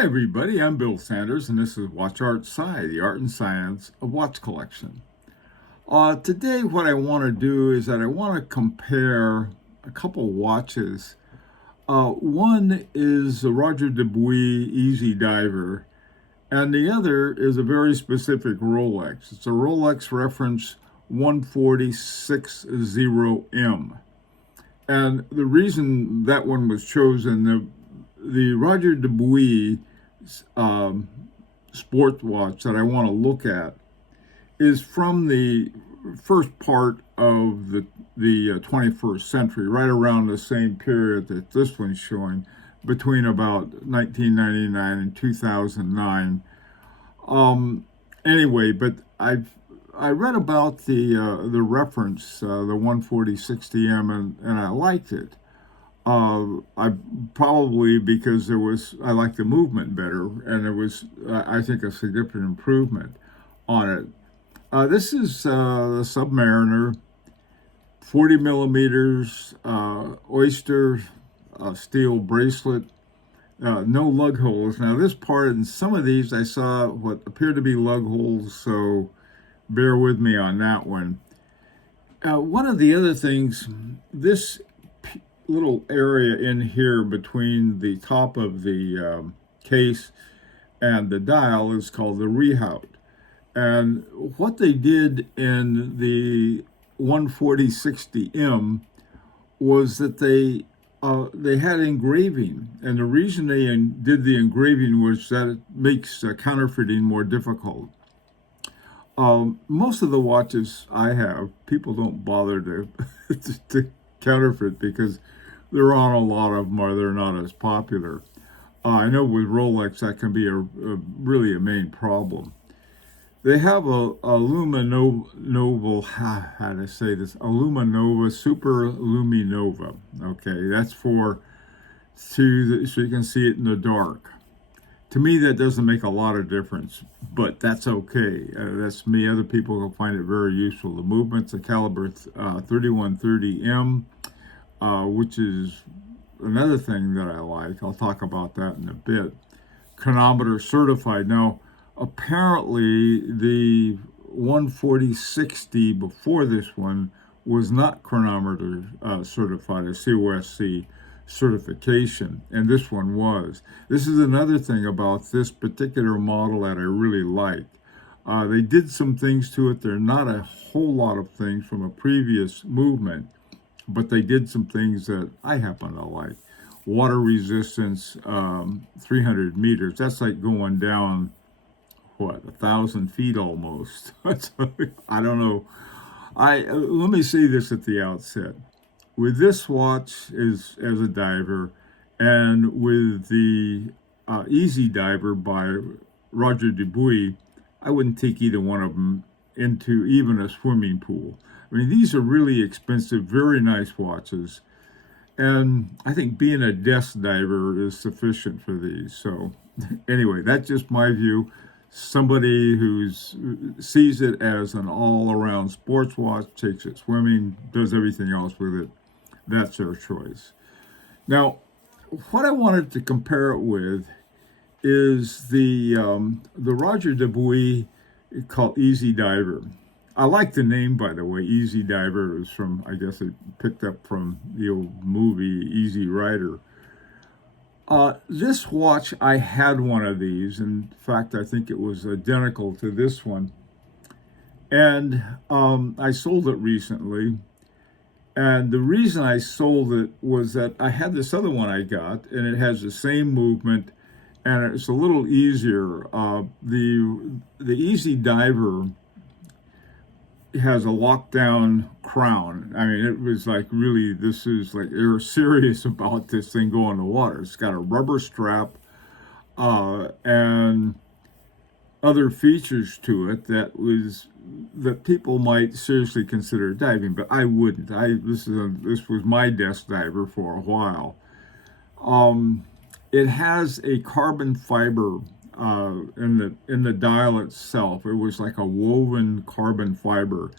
Hi everybody, I'm Bill Sanders and this is Watch Art Sci, the art and science of watch collection. Today what I want to do is that I want to compare a couple watches. One is the Roger Dubuis Easy Diver and the other is a very specific Rolex. It's a Rolex reference 14060M. And the reason that one was chosen, the Roger Dubuis sport watch that I want to look at is from the first part of the 21st century, right around the same period that this one's showing, between about 1999 and 2009. Anyway, but I read about the reference, the 14060M, and I liked it. I probably because I liked the movement better, and it was I think a significant improvement on it. This is the Submariner, 40 millimeters, Oyster steel bracelet, no lug holes. Now this part, in some of these I saw what appeared to be lug holes, so bear with me on that one. One of the other things, this little area in here between the top of the case and the dial is called the rehaut. And what they did in the 14060M was that they had engraving, and the reason they did the engraving was that it makes counterfeiting more difficult. Most of the watches I have, people don't bother to to counterfeit because there aren't a lot of them, or they're not as popular. I know with Rolex that can be really a main problem. They have a Luminova, how to say this, a Luminova, Super Luminova. Okay, that's so you can see it in the dark. To me, that doesn't make a lot of difference, but that's okay. That's me. Other people will find it very useful. The movement's a Calibre 3130M. Which is another thing that I like. I'll talk about that in a bit. Chronometer certified. Now, apparently the 14060 before this one was not chronometer certified, a COSC certification, and this one was. This is another thing about this particular model that I really like. They did some things to it. There are not a whole lot of things from a previous movement, but they did some things that I happen to like. Water resistance, 300 meters. That's like going down, what, 1,000 feet almost. I don't know. Let me say this at the outset. With this watch as a diver, and with the Easy Diver by Roger Dubuis, I wouldn't take either one of them into even a swimming pool. I mean, these are really expensive, very nice watches. And I think being a desk diver is sufficient for these. So anyway, that's just my view. Somebody who sees it as an all-around sports watch, takes it swimming, does everything else with it, that's their choice. Now, what I wanted to compare it with is the Roger Dubuis called Easy Diver. I like the name, by the way. Easy Diver is from, I guess it picked up from the old movie Easy Rider. This watch, I had one of these. In fact, I think it was identical to this one. And I sold it recently. And the reason I sold it was that I had this other one I got, and it has the same movement, and it's a little easier. The Easy Diver has a lockdown crown. I mean, it was like, really, this is like, they're serious about this thing going to water. It's got a rubber strap and other features to it that people might seriously consider diving, but I wouldn't. This was my desk diver for a while. It has a carbon fiber in the dial itself. It was like a woven carbon fiber,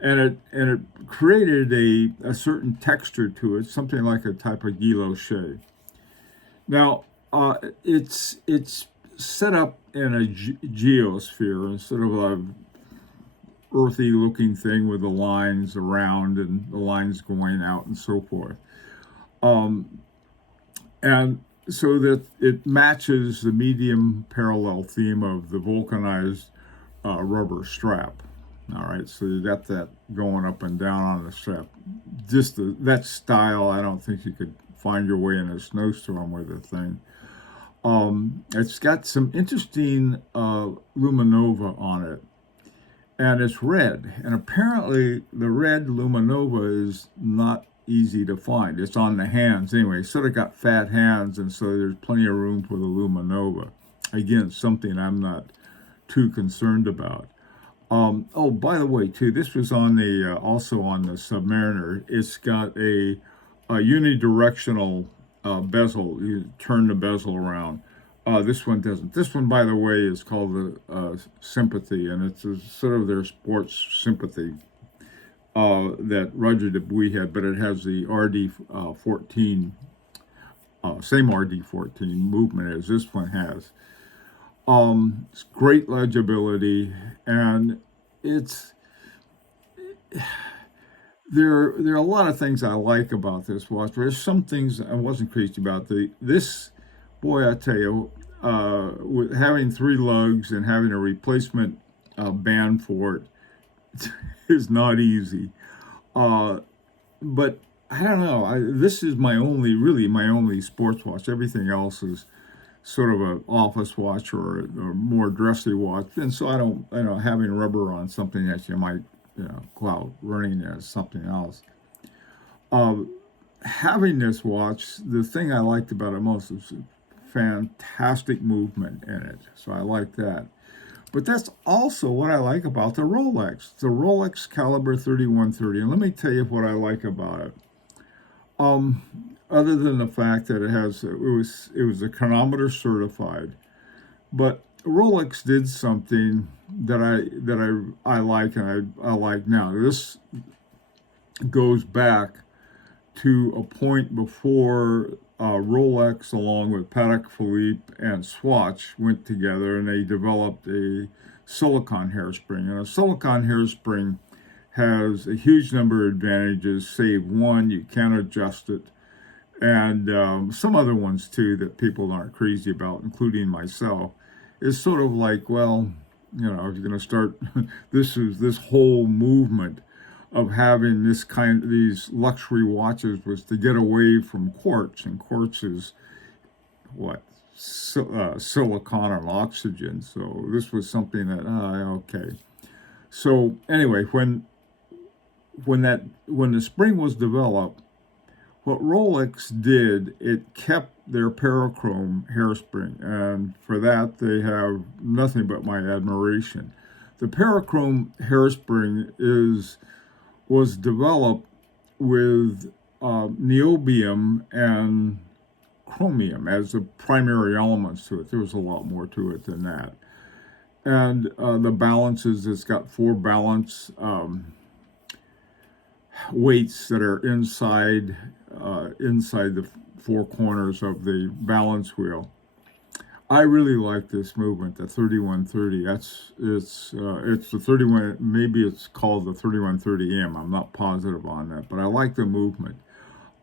and it created a certain texture to it, something like a type of guilloche. Now, It's set up in a geosphere instead of a earthy looking thing with the lines around and the lines going out and so forth. Um, and so that it matches the medium parallel theme of the vulcanized rubber strap. All right, so you got that going up and down on the strap. Just that style, I don't think you could find your way in a snowstorm with the thing. It's got some interesting luminova on it, and it's red. And apparently, the red luminova is not easy to find. It's on the hands anyway. Sort of got fat hands, and so there's plenty of room for the luminova. Again, something I'm not too concerned about. Oh, by the way, too, this was on the also on the Submariner. It's got a unidirectional bezel. You turn the bezel around. This one doesn't. This one, by the way, is called the Sympathy, and it's sort of their sports sympathy that Roger Dubuis had, but it has the RD14, same RD14 movement as this one has. It's great legibility, and it's there are a lot of things I like about this watch. There's some things I wasn't crazy about. This boy, I tell you, with having 3 lugs and having a replacement band for it is not easy. But I don't know. This is really my only sports watch. Everything else is sort of an office watch or a more dressy watch, and so I don't, having rubber on something that you might, go out running as something else. Having this watch, the thing I liked about it most is fantastic movement in it, so I like that. But that's also what I like about the Rolex Calibre 3130, and let me tell you what I like about it. Other than the fact that it was a chronometer certified, but Rolex did something that I like, and I like now. This goes back to a point before Rolex, along with Patek Philippe and Swatch, went together, and they developed a silicone hairspring. And a silicone hairspring has a huge number of advantages, save one, you can't adjust it, and some other ones too that people aren't crazy about, including myself. It's sort of like, well, if you're going to start, this whole movement of having these luxury watches was to get away from quartz, and quartz is what, silicon or oxygen. So this was something that okay. So anyway, when the spring was developed, what Rolex did, it kept their parachrome hairspring, and for that they have nothing but my admiration. The parachrome hairspring was developed with niobium and chromium as the primary elements to it. There was a lot more to it than that. And the balances, it's got 4 balance weights that are inside the 4 corners of the balance wheel. I really like this movement, the 3130. It's the 31. Maybe it's called the 3130M. I'm not positive on that, but I like the movement.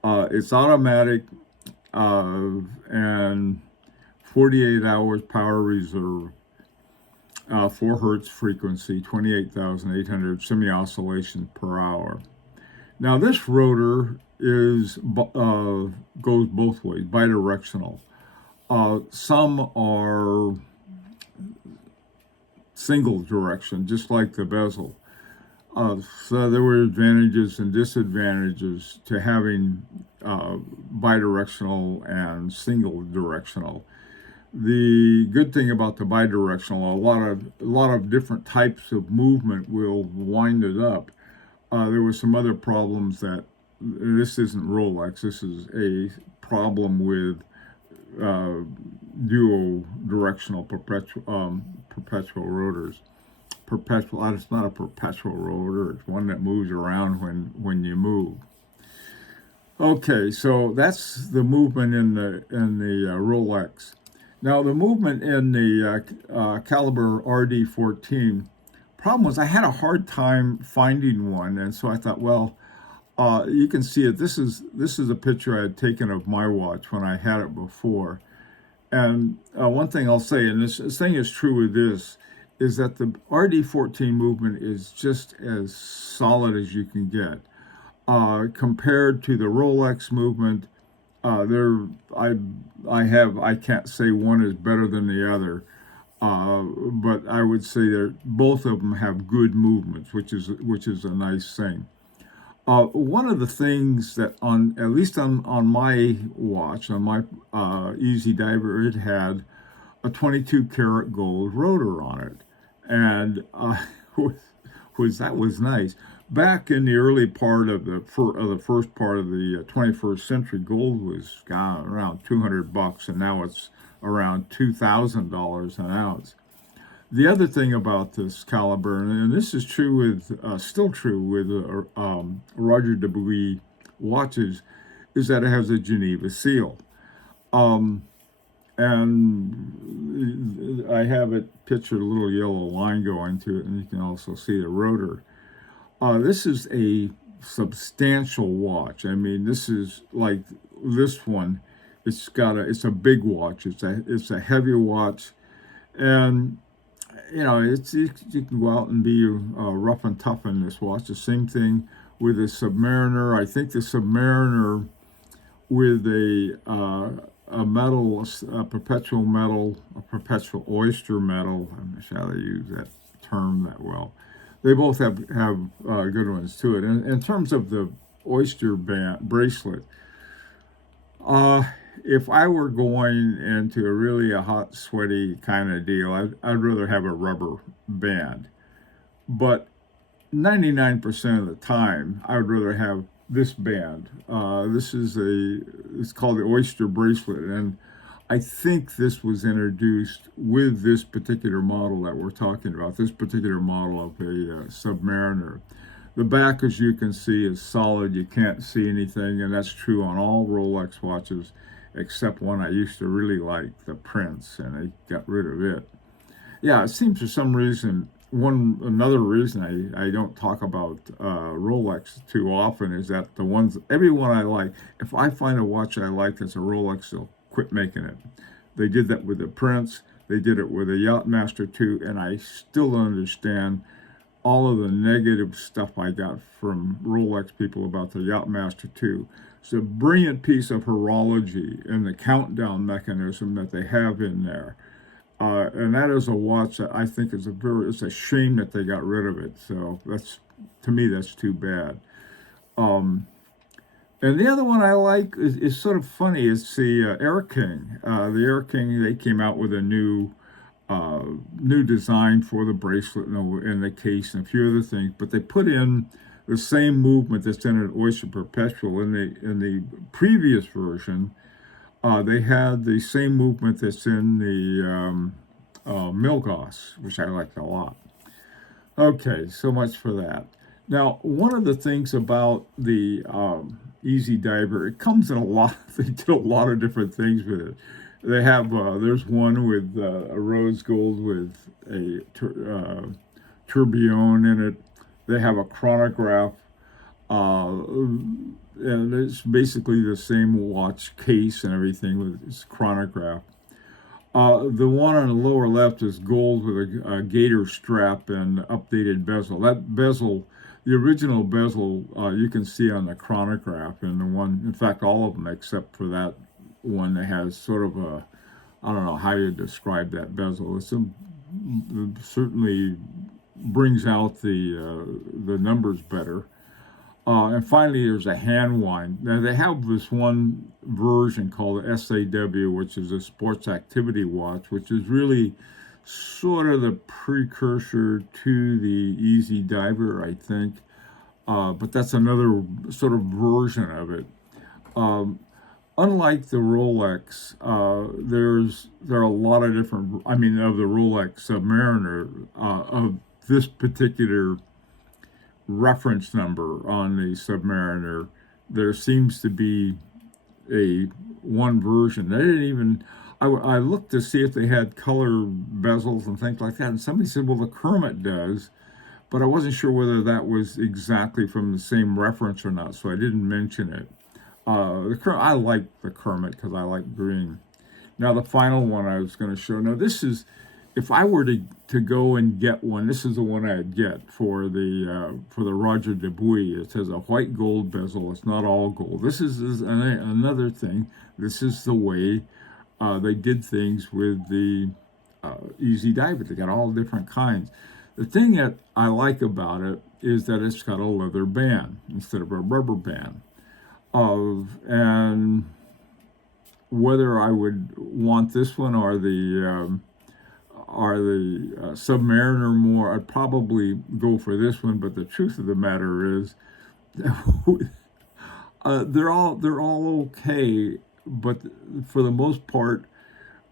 It's automatic and 48 hours power reserve, 4 hertz frequency, 28,800 semi-oscillations per hour. Now this rotor goes both ways, bidirectional. Some are single direction, just like the bezel. So there were advantages and disadvantages to having bidirectional and single directional. The good thing about the bidirectional, a lot of different types of movement will wind it up. There were some other problems that this isn't Rolex. This is a problem with dual directional perpetual rotors. It's not a perpetual rotor. It's one that moves around when you move. Okay, so that's the movement in the Rolex. Now the movement in the Caliber RD14. Problem was I had a hard time finding one, and so I thought, well, you can see it. This is a picture I had taken of my watch when I had it before. And one thing I'll say, and this thing is true with this, is that the RD14 movement is just as solid as you can get. Compared to the Rolex movement, there I can't say one is better than the other, but I would say that both of them have good movements, which is a nice thing. One of the things that on at least on my watch, on my Easy Diver, it had a 22 karat gold rotor on it, and that was nice. Back in the early part of the first part of the 21st century, gold was around $200, and now it's around $2,000 an ounce. The other thing about this caliber, and this is true still true with Roger Dubuis watches, is that it has a Geneva Seal. Um, and I have it pictured a little yellow line going to it, and you can also see the rotor. This is a substantial watch. I mean, this is like this one. It's a big watch. It's a heavy watch, and you can go out and be rough and tough in this watch. The same thing with the Submariner. I think the Submariner with a metal, a perpetual metal, a perpetual oyster metal. I'm not sure how they use that term that well. They both have good ones to it. And in terms of the Oyster bracelet, if I were going into a hot, sweaty kind of deal, I'd rather have a rubber band. But 99% of the time, I would rather have this band. It's called the Oyster Bracelet, and I think this was introduced with this particular model that we're talking about, this particular model of a Submariner. The back, as you can see, is solid. You can't see anything, and that's true on all Rolex watches, except one I used to really like, the Prince, and I got rid of it. Yeah, it seems for some reason, another reason I don't talk about Rolex too often is that every one I like, if I find a watch I like that's a Rolex, they'll quit making it. They did that with the Prince, they did it with the Yachtmaster 2, and I still don't understand all of the negative stuff I got from Rolex people about the Yachtmaster 2. It's a brilliant piece of horology and the countdown mechanism that they have in there. And that is a watch that I think it's a shame that they got rid of it. So to me, that's too bad. And the other one I like is sort of funny. It's the Air King. The Air King, they came out with a new design for the bracelet and the case and a few other things, but they put in the same movement that's in an Oyster Perpetual. In the previous version, they had the same movement that's in the Milgauss, which I liked a lot. Okay, so much for that. Now, one of the things about the Easy Diver, it comes in a lot. They did a lot of different things with it. They have there's one with a rose gold with a tourbillon in it. They have a chronograph, and it's basically the same watch case and everything with its chronograph. The one on the lower left is gold with a gator strap and updated bezel. That bezel, the original bezel, you can see on the chronograph, and in fact, all of them except for that one that has sort of I don't know how you describe that bezel. It certainly brings out the numbers better. And finally, there's a hand wind. Now, they have this one version called the SAW, which is a sports activity watch, which is really sort of the precursor to the Easy Diver, I think. But that's another sort of version of it. Unlike the Rolex, there are a lot of different, of the Rolex Submariner, of this particular reference number on the Submariner there seems to be a one version. They didn't even. I looked to see if they had color bezels and things like that, and somebody said, "Well, the Kermit does," but I wasn't sure whether that was exactly from the same reference or not, so I didn't mention it. I like the Kermit because I like green. Now the final one I was going to show. Now this is, if I were to go and get one, this is the one I'd get for the Roger Dubuis. It has a white gold bezel. It's not all gold. This is another thing. This is the way they did things with the Easy Diver. They got all different kinds. The thing that I like about it is that it's got a leather band instead of a rubber band. And whether I would want this one or the Submariner more, I'd probably go for this one. But the truth of the matter is, they're all okay. But for the most part,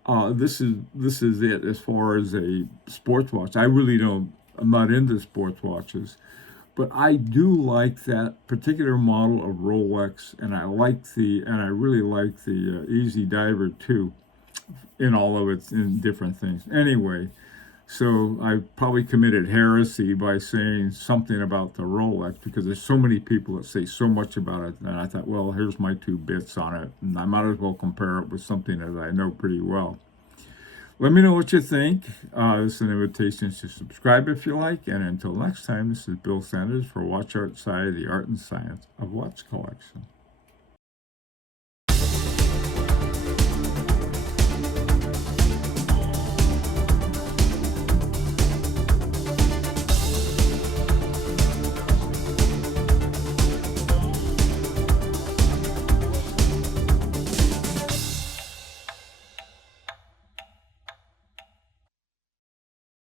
this is it as far as a sports watch. I'm not into sports watches, but I do like that particular model of Rolex, and I really like the Easy Diver too, in all of its in different things. Anyway, so I probably committed heresy by saying something about the Rolex because there's so many people that say so much about it, and I thought, well, here's my 2 bits on it, and I might as well compare it with something that I know pretty well. Let me know what you think. This is an invitation to subscribe if you like. And until next time, this is Bill Sanders for Watch Art Side, the art and science of watch collection.